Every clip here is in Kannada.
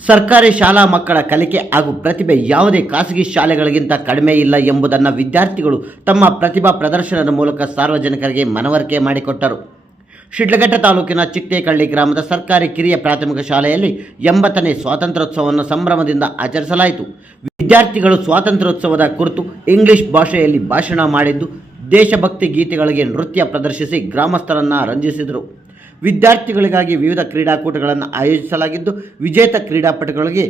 ಸರ್ಕಾರಿ ಶಾಲಾ ಮಕ್ಕಳ ಕಲಿಕೆ ಹಾಗೂ ಪ್ರತಿಭೆ ಯಾವುದೇ ಖಾಸಗಿ ಶಾಲೆಗಳಿಗಿಂತ ಕಡಿಮೆ ಇಲ್ಲ ಎಂಬುದನ್ನು ವಿದ್ಯಾರ್ಥಿಗಳು ತಮ್ಮ ಪ್ರತಿಭಾ ಪ್ರದರ್ಶನದ ಮೂಲಕ ಸಾರ್ವಜನಿಕರಿಗೆ ಮನವರಿಕೆ ಮಾಡಿಕೊಟ್ಟರು. ಶಿಡ್ಲಘಟ್ಟ ತಾಲೂಕಿನ ಚಿಟ್ಟೇಕಳ್ಳಿ ಗ್ರಾಮದ ಸರ್ಕಾರಿ ಕಿರಿಯ ಪ್ರಾಥಮಿಕ ಶಾಲೆಯಲ್ಲಿ 80ನೇ ಸ್ವಾತಂತ್ರ್ಯೋತ್ಸವವನ್ನು ಸಂಭ್ರಮದಿಂದ ಆಚರಿಸಲಾಯಿತು. ವಿದ್ಯಾರ್ಥಿಗಳು ಸ್ವಾತಂತ್ರ್ಯೋತ್ಸವದ ಕುರಿತು ಇಂಗ್ಲಿಷ್ ಭಾಷೆಯಲ್ಲಿ ಭಾಷಣ ಮಾಡಿದ್ದು, ದೇಶಭಕ್ತಿ ಗೀತೆಗಳಿಗೆ ನೃತ್ಯ ಪ್ರದರ್ಶಿಸಿ ಗ್ರಾಮಸ್ಥರನ್ನು ರಂಜಿಸಿದರು. ವಿದ್ಯಾರ್ಥಿಗಳಿಗಾಗಿ ವಿವಿಧ ಕ್ರೀಡಾಕೂಟಗಳನ್ನು ಆಯೋಜಿಸಲಾಗಿದ್ದು, ವಿಜೇತ ಕ್ರೀಡಾಪಟುಗಳಿಗೆ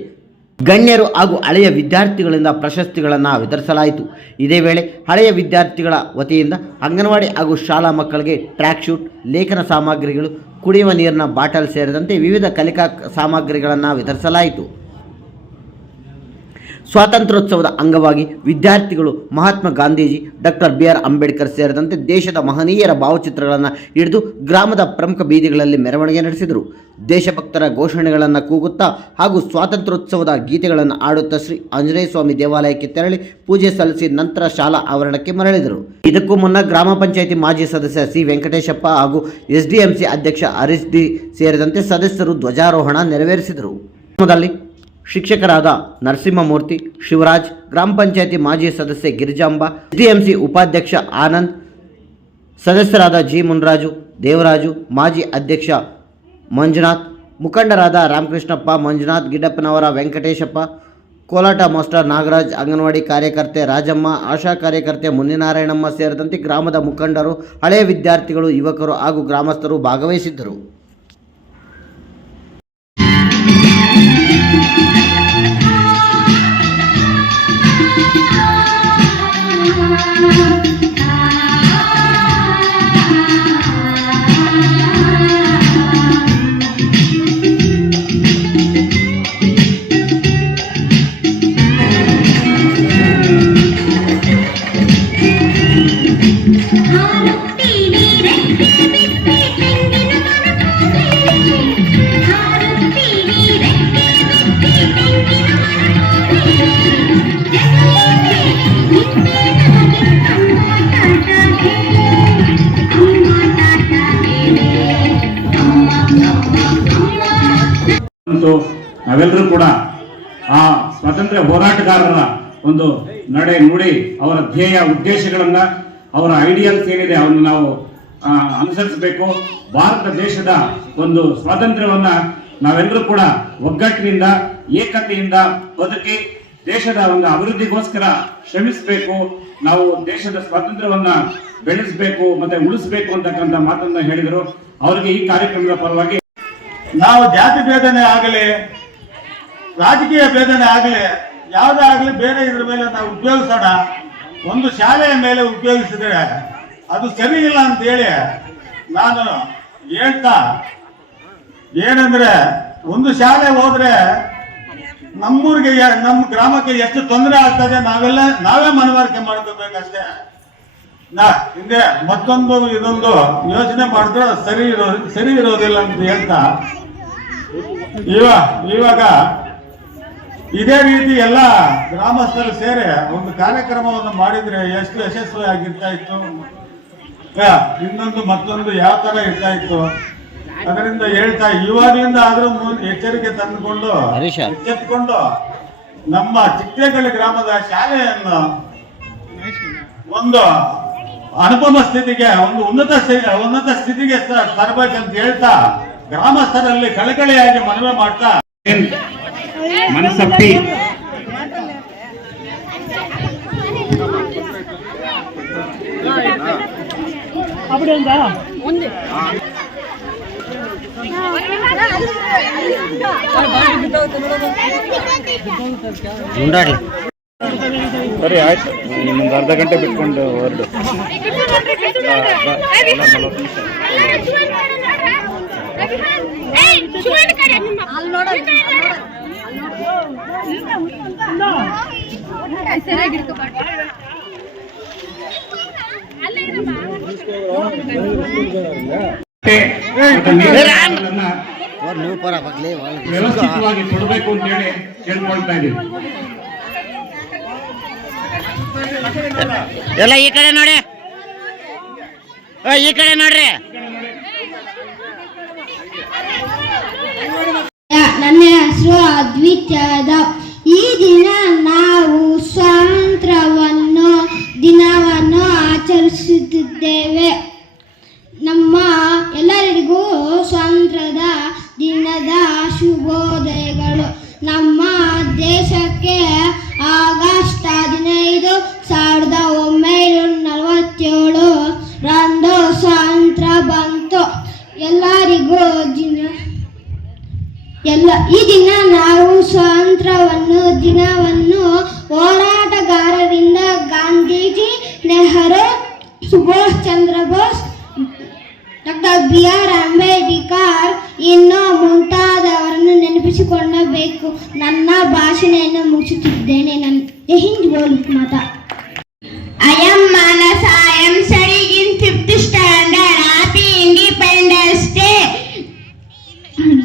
ಗಣ್ಯರು ಹಾಗೂ ಹಳೆಯ ವಿದ್ಯಾರ್ಥಿಗಳಿಂದ ಪ್ರಶಸ್ತಿಗಳನ್ನು ವಿತರಿಸಲಾಯಿತು. ಇದೇ ವೇಳೆ ಹಳೆಯ ವಿದ್ಯಾರ್ಥಿಗಳ ವತಿಯಿಂದ ಅಂಗನವಾಡಿ ಹಾಗೂ ಶಾಲಾ ಮಕ್ಕಳಿಗೆ ಟ್ರ್ಯಾಕ್ ಶೂಟ್, ಲೇಖನ ಸಾಮಗ್ರಿಗಳು, ಕುಡಿಯುವ ನೀರಿನ ಬಾಟಲ್ ಸೇರಿದಂತೆ ವಿವಿಧ ಕಲಿಕಾ ಸಾಮಗ್ರಿಗಳನ್ನು ವಿತರಿಸಲಾಯಿತು. ಸ್ವಾತಂತ್ರ್ಯೋತ್ಸವದ ಅಂಗವಾಗಿ ವಿದ್ಯಾರ್ಥಿಗಳು ಮಹಾತ್ಮ ಗಾಂಧೀಜಿ, ಡಾಕ್ಟರ್ ಬಿ.ಆರ್. ಅಂಬೇಡ್ಕರ್ ಸೇರಿದಂತೆ ದೇಶದ ಮಹನೀಯರ ಭಾವಚಿತ್ರಗಳನ್ನು ಹಿಡಿದು ಗ್ರಾಮದ ಪ್ರಮುಖ ಬೀದಿಗಳಲ್ಲಿ ಮೆರವಣಿಗೆ ನಡೆಸಿದರು. ದೇಶಭಕ್ತರ ಘೋಷಣೆಗಳನ್ನು ಕೂಗುತ್ತಾ ಹಾಗೂ ಸ್ವಾತಂತ್ರ್ಯೋತ್ಸವದ ಗೀತೆಗಳನ್ನು ಹಾಡುತ್ತಾ ಶ್ರೀ ಆಂಜನೇಯ ಸ್ವಾಮಿ ದೇವಾಲಯಕ್ಕೆ ತೆರಳಿ ಪೂಜೆ ಸಲ್ಲಿಸಿ ನಂತರ ಶಾಲಾ ಆವರಣಕ್ಕೆ ಮರಳಿದರು. ಇದಕ್ಕೂ ಮುನ್ನ ಗ್ರಾಮ ಪಂಚಾಯಿತಿ ಮಾಜಿ ಸದಸ್ಯ ಸಿ. ವೆಂಕಟೇಶಪ್ಪ ಹಾಗೂ ಎಸ್ಡಿಎಂಸಿ ಅಧ್ಯಕ್ಷ ಹರೀಶ್ ಡಿ ಸೇರಿದಂತೆ ಸದಸ್ಯರು ಧ್ವಜಾರೋಹಣ ನೆರವೇರಿಸಿದರು. ಗ್ರಾಮದಲ್ಲಿ ಶಿಕ್ಷಕರಾದ ನರಸಿಂಹಮೂರ್ತಿ, ಶಿವರಾಜ್, ಗ್ರಾಮ ಪಂಚಾಯಿತಿ ಮಾಜಿ ಸದಸ್ಯೆ ಗಿರಿಜಾಂಬ, ಎಸ್ಡಿಎಂಸಿ ಉಪಾಧ್ಯಕ್ಷ ಆನಂದ್, ಸದಸ್ಯರಾದ ಜಿ. ಮುನ್ರಾಜು, ದೇವರಾಜು, ಮಾಜಿ ಅಧ್ಯಕ್ಷ ಮಂಜುನಾಥ್, ಮುಖಂಡರಾದ ರಾಮಕೃಷ್ಣಪ್ಪ, ಮಂಜುನಾಥ್, ಗಿಡ್ಡಪ್ಪನವರ ವೆಂಕಟೇಶಪ್ಪ, ಕೋಲಾಟ ಮಾಸ್ಟರ್ ನಾಗರಾಜ್, ಅಂಗನವಾಡಿ ಕಾರ್ಯಕರ್ತೆ ರಾಜಮ್ಮ, ಆಶಾ ಕಾರ್ಯಕರ್ತೆ ಮುನಿನಾರಾಯಣಮ್ಮ ಸೇರಿದಂತೆ ಗ್ರಾಮದ ಮುಖಂಡರು, ಹಳೆಯ ವಿದ್ಯಾರ್ಥಿಗಳು, ಯುವಕರು ಹಾಗೂ ಗ್ರಾಮಸ್ಥರು ಭಾಗವಹಿಸಿದ್ದರು. ನಾವೆಲ್ಲರೂ ಕೂಡ ಆ ಸ್ವಾತಂತ್ರ್ಯ ಹೋರಾಟಗಾರರ ಒಂದು ನಡೆ ನುಡಿ, ಅವರ ಧ್ಯೇಯ ಉದ್ದೇಶಗಳನ್ನ, ಅವರ ಐಡಿಯಲ್ಸ್ ಏನಿದೆ ಅವನ್ನ ನಾವು ಅನುಸರಿಸಬೇಕು. ಭಾರತ ದೇಶದ ಒಂದು ಸ್ವಾತಂತ್ರ್ಯವನ್ನ ನಾವೆಲ್ಲರೂ ಕೂಡ ಒಗ್ಗಟ್ಟಿನಿಂದ, ಏಕತೆಯಿಂದ ಬದುಕಿ ದೇಶದ ಒಂದು ಅಭಿವೃದ್ಧಿಗೋಸ್ಕರ ಶ್ರಮಿಸಬೇಕು. ನಾವು ದೇಶದ ಸ್ವಾತಂತ್ರ್ಯವನ್ನ ಬೆಳೆಸಬೇಕು ಮತ್ತೆ ಉಳಿಸಬೇಕು ಅಂತಕ್ಕಂಥ ಮಾತನ್ನ ಹೇಳಿದರು. ಅವರಿಗೆ ಈ ಕಾರ್ಯಕ್ರಮದ ಪರವಾಗಿ ನಾವು ಜಾತಿ ಭೇದನೆ ಆಗಲಿ, ರಾಜಕೀಯ ಭೇದನೆ ಆಗಲಿ, ಯಾವುದೇ ಆಗಲಿ ಬೇರೆ ಇದ್ರ ಮೇಲೆ ನಾವು ಉಪಯೋಗಿಸೋಣ. ಒಂದು ಶಾಲೆಯ ಮೇಲೆ ಉಪಯೋಗಿಸಿದ್ರೆ ಅದು ಸರಿ ಇಲ್ಲ ಅಂತ ಹೇಳಿ ನಾನು ಹೇಳ್ತಾ, ಏನಂದ್ರೆ ಒಂದು ಶಾಲೆ ಹೋದ್ರೆ ನಮ್ಮೂರಿಗೆ, ನಮ್ಮ ಗ್ರಾಮಕ್ಕೆ ಎಷ್ಟು ತೊಂದರೆ ಆಗ್ತದೆ ನಾವೇ ಮನವರಿಕೆ ಮಾಡ್ಕೋಬೇಕಷ್ಟೇ. ಹಿಂದೆ ಮತ್ತೊಂದು ಇದೊಂದು ಯೋಚನೆ ಮಾಡಿದ್ರೆ ಸರಿ ಇರೋದಿಲ್ಲ ಅಂತ ಹೇಳ್ತಾ, ಇವಾಗ ಇದೇ ರೀತಿ ಎಲ್ಲ ಗ್ರಾಮಸ್ಥರು ಸೇರಿ ಒಂದು ಕಾರ್ಯಕ್ರಮವನ್ನು ಮಾಡಿದ್ರೆ ಎಷ್ಟು ಯಶಸ್ವಿ ಆಗಿರ್ತಾ ಇತ್ತು, ಇನ್ನೊಂದು ಮತ್ತೊಂದು ಯಾವ ತರ ಇರ್ತಾ ಇತ್ತು. ಅದರಿಂದ ಹೇಳ್ತಾ ಇವಾಗಲಿಂದ ಆದ್ರೂ ಎಚ್ಚರಿಕೆ ಎಚ್ಚೆತ್ತುಕೊಂಡು ನಮ್ಮ ಚಿಟ್ಟೇಕಳ್ಳಿ ಗ್ರಾಮದ ಶಾಲೆಯನ್ನು ಒಂದು ಅನುಪಮ ಸ್ಥಿತಿಗೆ, ಒಂದು ಉನ್ನತ ಸ್ಥಿತಿಗೆ ತರಬೇಕಂತ ಹೇಳ್ತಾ ಗ್ರಾಮಸ್ಥರಲ್ಲಿ ಕಳಕಳಿಯಾಗಿ ಮನವಿ ಮಾಡ್ತಾ ಮನಸಪ್ಪಿ ಸರಿ ಆಯ್ತು, ಇನ್ನೊಂದು ಅರ್ಧ ಗಂಟೆ ಬಿಟ್ಕೊಂಡು ಹೊರಡು. ವ್ಯವಸ್ಥಿತವಾಗಿ ಕೊಡಬೇಕು ಅಂತ ಹೇಳಿ ಕೇಳ್ಕೊಳ್ತಾ ಇದ್ದೀವಿ. ಎಲ್ಲ ಈ ಕಡೆ ನೋಡಿ, ಈ ಕಡೆ ನೋಡ್ರಿ. ನನ್ನ ಹೆಸರು ಅದ್ವಿತೀಯದ. ಈ ದಿನ ನಾವು ಸ್ವಾತಂತ್ರ್ಯವನ್ನು ದಿನವನ್ನು ಆಚರಿಸುತ್ತಿದ್ದೇವೆ. ನಮ್ಮ ಎಲ್ಲರಿಗೂ ಸ್ವಾತಂತ್ರ್ಯದ ದಿನದ ಶುಭೋದಯಗಳು. ನಮ್ಮ ದೇಶಕ್ಕೆ ಆಗಸ್ಟ್ 15, 1947 ರಂದು ಸ್ವಾತಂತ್ರ್ಯ ಬಂತು. ಎಲ್ಲರಿಗೂ ಈ ದಿನ ನಾವು ಸ್ವಾತಂತ್ರ್ಯವನ್ನು ದಿನವನ್ನು ಹೋರಾಟಗಾರರಿಂದ ಗಾಂಧೀಜಿ, ನೆಹರು, ಸುಭಾಷ್ ಚಂದ್ರ ಬೋಸ್, ಡಾಕ್ಟರ್ BR ಅಂಬೇಡ್ಕರ್ ಇನ್ನೂ ಮುಂತಾದವರನ್ನು ನೆನಪಿಸಿಕೊಳ್ಳಬೇಕು. ನನ್ನ ಭಾಷಣೆಯನ್ನು ಮುಗಿಸುತ್ತಿದ್ದೇನೆ. ಜೈ ಹಿಂದ್, ಬೋಲ್ ಮಾತಾ. I am Manas. I am studying in 5th standard. Happy Independence Day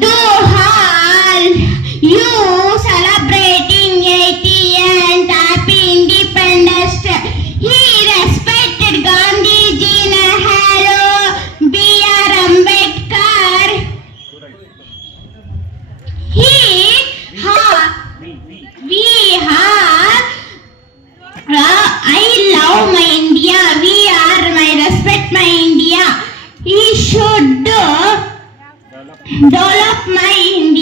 to all you celebrating 80th Happy Independence Day. He respected Gandhiji, Nehru, BR Ambedkar. I love my India. My respect my India. He should develop my India.